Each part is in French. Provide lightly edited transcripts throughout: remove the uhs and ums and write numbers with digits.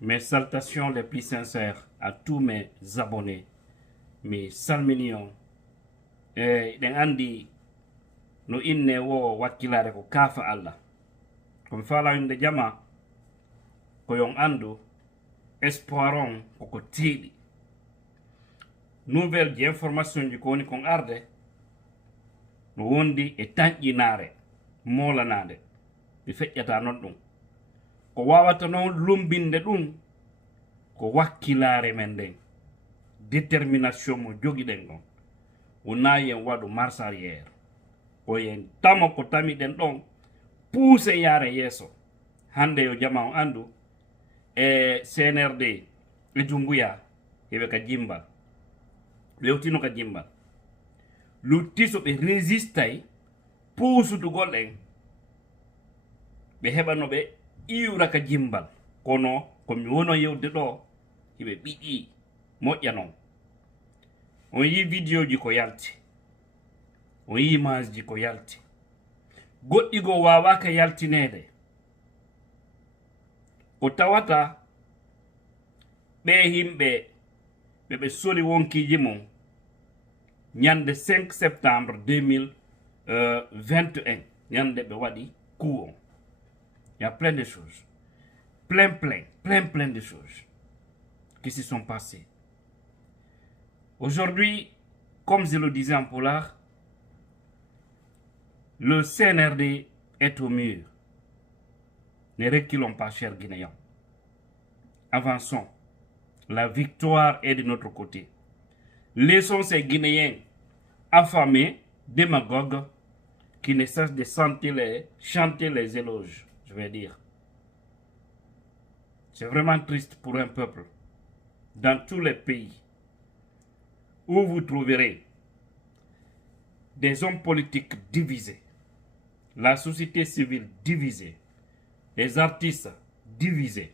Mes salutations les plus sincères à tous mes abonnés, mes salminions. Den andi no inne wo wakkilare ko kafa Allah. Comme fala inde jama ko yon andu espoiron ko tiiɗi. Nouvelle ji information ji ko woni kon arde no wondi e taƴƴinare molanade ɓe feƴƴata non ɗum ko wawata noon lumbinde ɗum ko wakkilare men nden détermination mo jogiɗen ɗon wona yen waɗu marche arrière ko yen tama ko tamiɗen ɗon puuse yaare yeeso. Hande yo jama on andu e CNRD e Dumbuya heɓe ka jimbal ɓewtino ka jimbal lutti so ɓe résistay puusutugol en ɓe heɓano ɓe iwra ka jimbal. Kono komi wono yewde ɗo hiɓe ɓiƴi moƴƴa noon. On yi vidéo ji ko yalti, on yi image ji ko yalti, goɗɗi go wawaka yaltinede ko tawata ɓe himɓe ɓe soli wonkiji mum ñande 5 septembre 2021 ñande ɓe waɗi coup on. Il y a plein de choses, plein de choses qui se sont passées. Aujourd'hui, comme je le disais en polar, le CNRD est au mur. Ne reculons pas, chers Guinéens. Avançons. La victoire est de notre côté. Laissons ces Guinéens affamés, démagogues, qui ne cessent de chanter les éloges, je vais dire. C'est vraiment triste pour un peuple, dans tous les pays, où vous trouverez des hommes politiques divisés, la société civile divisée, les artistes divisés,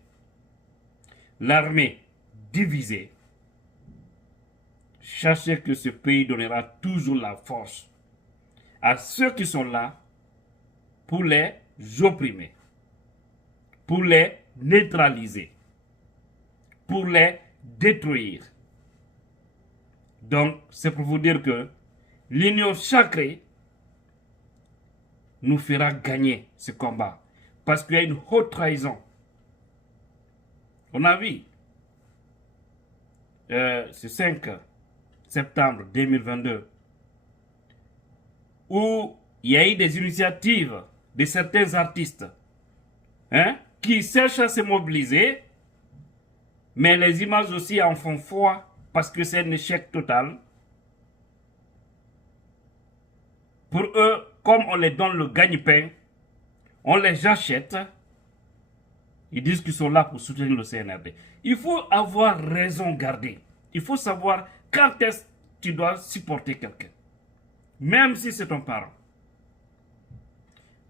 l'armée divisée. Sachez que ce pays donnera toujours la force à ceux qui sont là pour les opprimer, pour les neutraliser, pour les détruire. Donc, c'est pour vous dire que l'union sacrée nous fera gagner ce combat. Parce qu'il y a une haute trahison. On a vu, ce 5 septembre 2022, où il y a eu des initiatives de certains artistes qui cherchent à se mobiliser, mais les images aussi en font foi parce que c'est un échec total. Pour eux, comme on les donne le gagne-pain, on les achète, ils disent qu'ils sont là pour soutenir le CNRD. Il faut avoir raison gardée. Il faut savoir quand est-ce que tu dois supporter quelqu'un, même si c'est ton parent.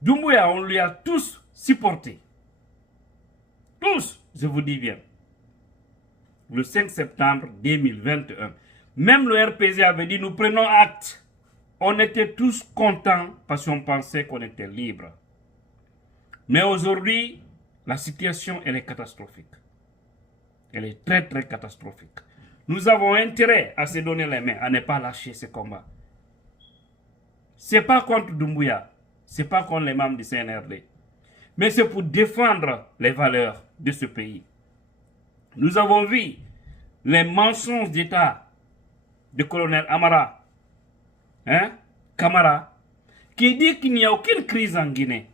Doumbouya, on lui a tous supporté. Tous, je vous dis bien. Le 5 septembre 2021. Même le RPZ avait dit, nous prenons acte. On était tous contents parce qu'on pensait qu'on était libre. Mais aujourd'hui, la situation, elle est catastrophique. Elle est très catastrophique. Nous avons intérêt à se donner les mains, à ne pas lâcher ce combat. Ce n'est pas contre Doumbouya, ce n'est pas contre les membres du CNRD, mais c'est pour défendre les valeurs de ce pays. Nous avons vu les mensonges d'État du colonel Amara, Camara, qui dit qu'il n'y a aucune crise en Guinée.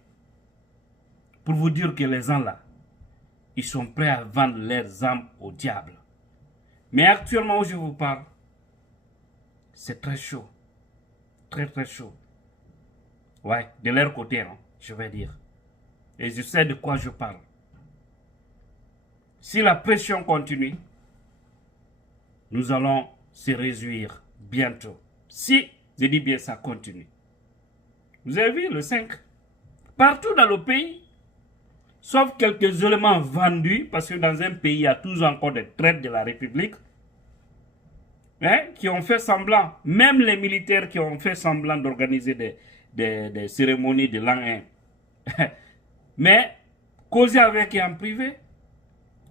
Pour vous dire que les gens là, ils sont prêts à vendre leurs âmes au diable. Mais actuellement où je vous parle, c'est très chaud. Très chaud. Ouais, de leur côté, hein, je vais dire. Et je sais de quoi je parle. Si la pression continue, nous allons se réjouir bientôt. Si, je dis bien, ça continue. Vous avez vu le 5? Partout dans le pays, sauf quelques éléments vendus, parce que dans un pays, il y a toujours encore des traites de la République, qui ont fait semblant, même les militaires qui ont fait semblant d'organiser des cérémonies de l'an 1. Mais, causer avec eux en privé,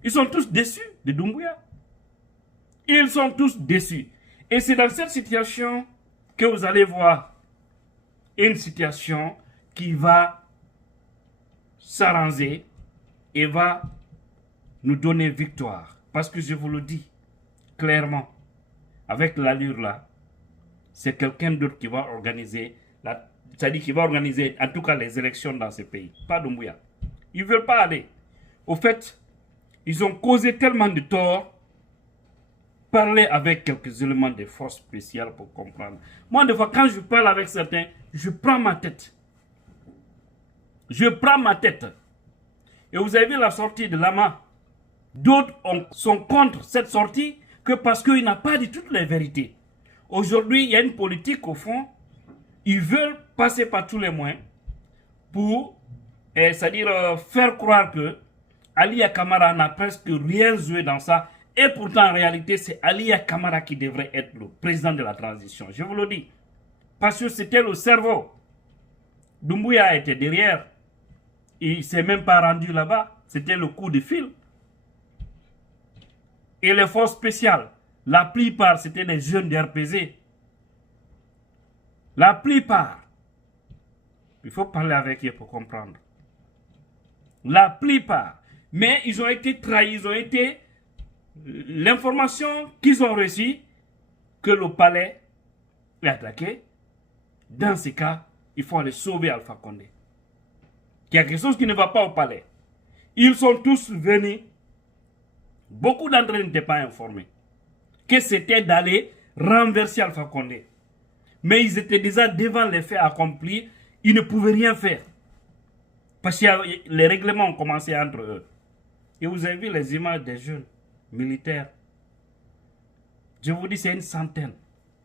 Ils sont tous déçus de Doumbouya. Ils sont tous déçus. Et c'est dans cette situation que vous allez voir une situation qui va s'arranger et va nous donner victoire. Parce que je vous le dis clairement, avec l'allure là, c'est quelqu'un d'autre qui va organiser, c'est-à-dire qui va organiser en tout cas les élections dans ce pays. Pas Doumbouya. Ils ne veulent pas aller. Au fait, ils ont causé tellement de tort. Parler avec quelques éléments des forces spéciales pour comprendre. Moi, des fois, quand je parle avec certains, je prends ma tête. Je prends ma tête. Et vous avez vu la sortie de Lama. D'autres sont contre cette sortie que parce qu'il n'a pas dit toutes les vérités. Aujourd'hui, il y a une politique au fond. Ils veulent passer par tous les moyens pour, c'est-à-dire faire croire que Ali Kamara n'a presque rien joué dans ça. Et pourtant, en réalité, c'est Ali Kamara qui devrait être le président de la transition. Je vous le dis. Parce que c'était le cerveau. Doumbouya était derrière. Il ne s'est même pas rendu là-bas. C'était le coup de fil. Et les forces spéciales, la plupart, c'était des jeunes de RPZ. La plupart. Il faut parler avec eux pour comprendre. La plupart. Mais ils ont été trahis, ils ont été... L'information qu'ils ont reçue, que le palais est attaqué, dans ces cas, il faut aller sauver Alpha Condé. Il y a quelque chose qui ne va pas au palais. Ils sont tous venus, beaucoup d'entre eux n'étaient pas informés, que c'était d'aller renverser Alpha Condé. Mais ils étaient déjà devant les faits accomplis, ils ne pouvaient rien faire. Parce que les règlements ont commencé entre eux. Et vous avez vu les images des jeunes militaires. Je vous dis, c'est une centaine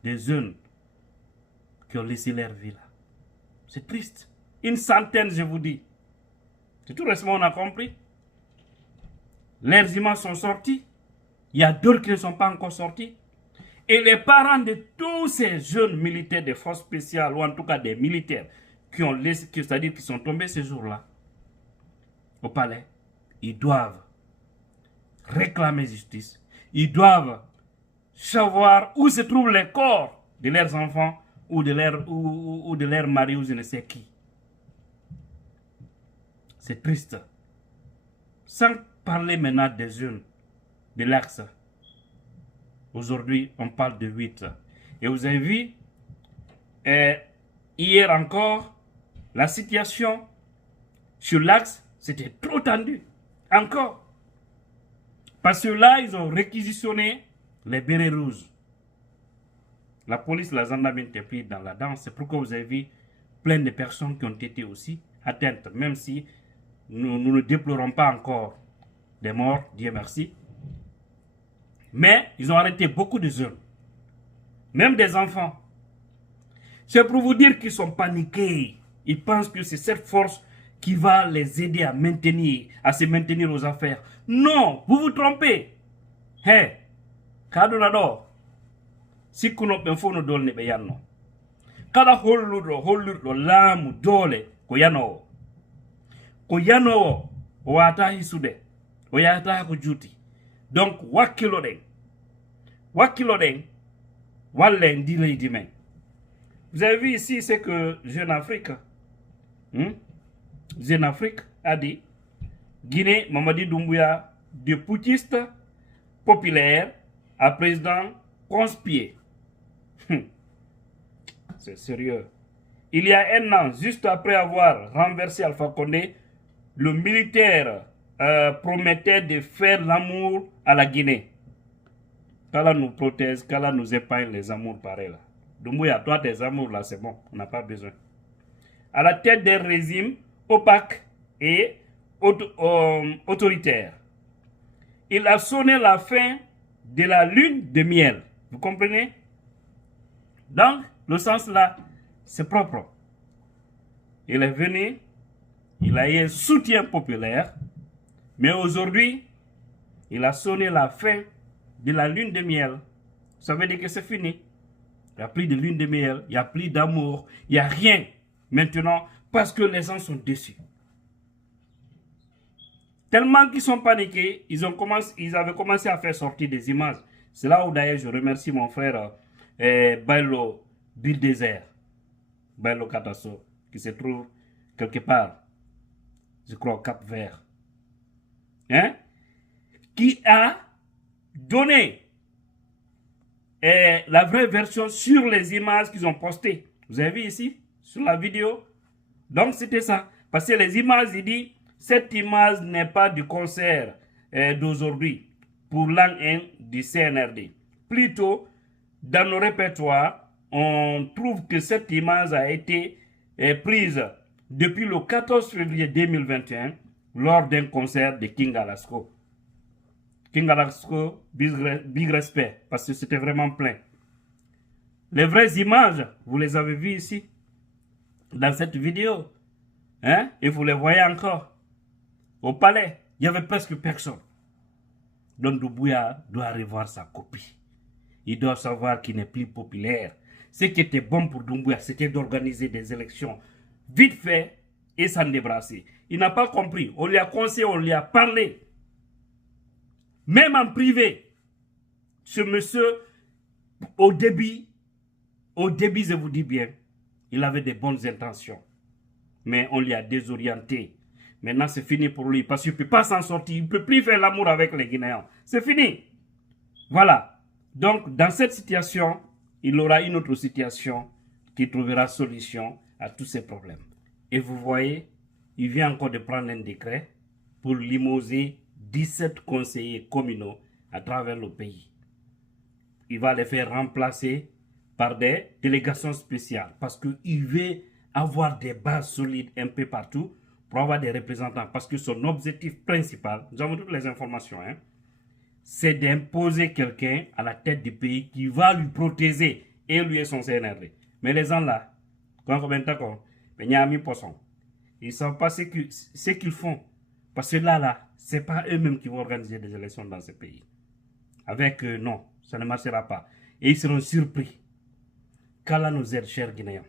de jeunes qui ont laissé leur vie là. C'est triste. Une centaine, je vous dis. C'est tout récemment, on a compris. Leurs images sont sorties. Il y a d'autres qui ne sont pas encore sortis. Et les parents de tous ces jeunes militaires des forces spéciales, ou en tout cas des militaires, qui ont laissé, c'est-à-dire qui sont tombés ce jour-là, au palais, ils doivent réclamer justice. Ils doivent savoir où se trouvent les corps de leurs enfants ou de leurs maris ou je ne sais qui. C'est triste. Sans parler maintenant des jeunes de l'axe. Aujourd'hui, on parle de 8. Et vous avez vu, hier encore, la situation sur l'axe, c'était trop tendu. Encore. Parce que là, ils ont réquisitionné les bérets rouges. La police, la gendarmerie étaient pris dans la danse. C'est pourquoi vous avez vu plein de personnes qui ont été aussi atteintes. Même si nous ne déplorons pas encore des morts, Dieu merci. Mais ils ont arrêté beaucoup de jeunes. Même des enfants. C'est pour vous dire qu'ils sont paniqués. Ils pensent que c'est cette force qui va les aider à se maintenir aux affaires. Non, vous vous trompez. Hé, kadunado, si kuno penfono dol ne beyanno. Kada holludo lamu dole ko yano. Ko yano o wata hisude, o yata ko juti. Donc wakilo den, walle ndile dimen. Vous avez vu ici, c'est que Jeune Afrique, Jeune Afrique a dit, Guinée, Mamadi Doumbouya, de putschiste populaire à président conspié. C'est sérieux. Il y a un an, juste après avoir renversé Alpha Condé, le militaire promettait de faire l'amour à la Guinée. Qu'Allah nous protège, qu'Allah nous épargne les amours pareils là. Doumbouya, toi tes amours là, c'est bon, on n'a pas besoin. À la tête d'un régime opaque et autoritaire. Il a sonné la fin de la lune de miel. Vous comprenez? Donc, le sens là, c'est propre. Il est venu, il a eu un soutien populaire, mais aujourd'hui, il a sonné la fin de la lune de miel. Ça veut dire que c'est fini. Il n'y a plus de lune de miel, il n'y a plus d'amour, il n'y a rien maintenant parce que les gens sont déçus. Tellement qu'ils sont paniqués, ils avaient commencé à faire sortir des images. C'est là où d'ailleurs je remercie mon frère Bailo Bildezer, Bailo Katasso, qui se trouve quelque part, je crois au Cap Vert, hein, qui a donné la vraie version sur les images qu'ils ont postées. Vous avez vu ici, sur la vidéo. Donc c'était ça. Parce que les images, il dit, cette image n'est pas du concert d'aujourd'hui pour l'an 1 du CNRD. Plutôt, dans nos répertoires, on trouve que cette image a été prise depuis le 14 février 2021 lors d'un concert de King Alasco. King Alasco, big respect, parce que c'était vraiment plein. Les vraies images, vous les avez vues ici, dans cette vidéo. Hein? Et vous les voyez encore. Au palais, il n'y avait presque personne. Donc Doumbouya doit revoir sa copie. Il doit savoir qu'il n'est plus populaire. Ce qui était bon pour Doumbouya, c'était d'organiser des élections vite fait et s'en débarrasser. Il n'a pas compris. On lui a conseillé, on lui a parlé. Même en privé, ce monsieur, au début, je vous dis bien, il avait de bonnes intentions. Mais on lui a désorienté. Maintenant, c'est fini pour lui parce qu'il ne peut pas s'en sortir. Il ne peut plus faire l'amour avec les Guinéens. C'est fini. Voilà. Donc, dans cette situation, il aura une autre situation qui trouvera solution à tous ces problèmes. Et vous voyez, il vient encore de prendre un décret pour limoger 17 conseillers communaux à travers le pays. Il va les faire remplacer par des délégations spéciales parce qu'il veut avoir des bases solides un peu partout pour avoir des représentants. Parce que son objectif principal, nous avons toutes les informations, hein, c'est d'imposer quelqu'un à la tête du pays qui va lui protéger et lui et son CNRD. Mais les gens là, quand on ils ne savent pas ce qu'ils font. Parce que là, ce n'est pas eux-mêmes qui vont organiser des élections dans ce pays. Avec non, ça ne marchera pas. Et ils seront surpris. Qu'Allah nous aide, chers Guinéens.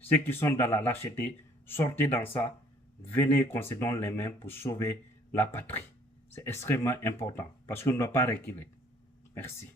Ceux qui sont dans la lâcheté, sortez dans ça. Venez qu'on se donne les mains pour sauver la patrie. C'est extrêmement important parce qu'on ne doit pas reculer. Merci.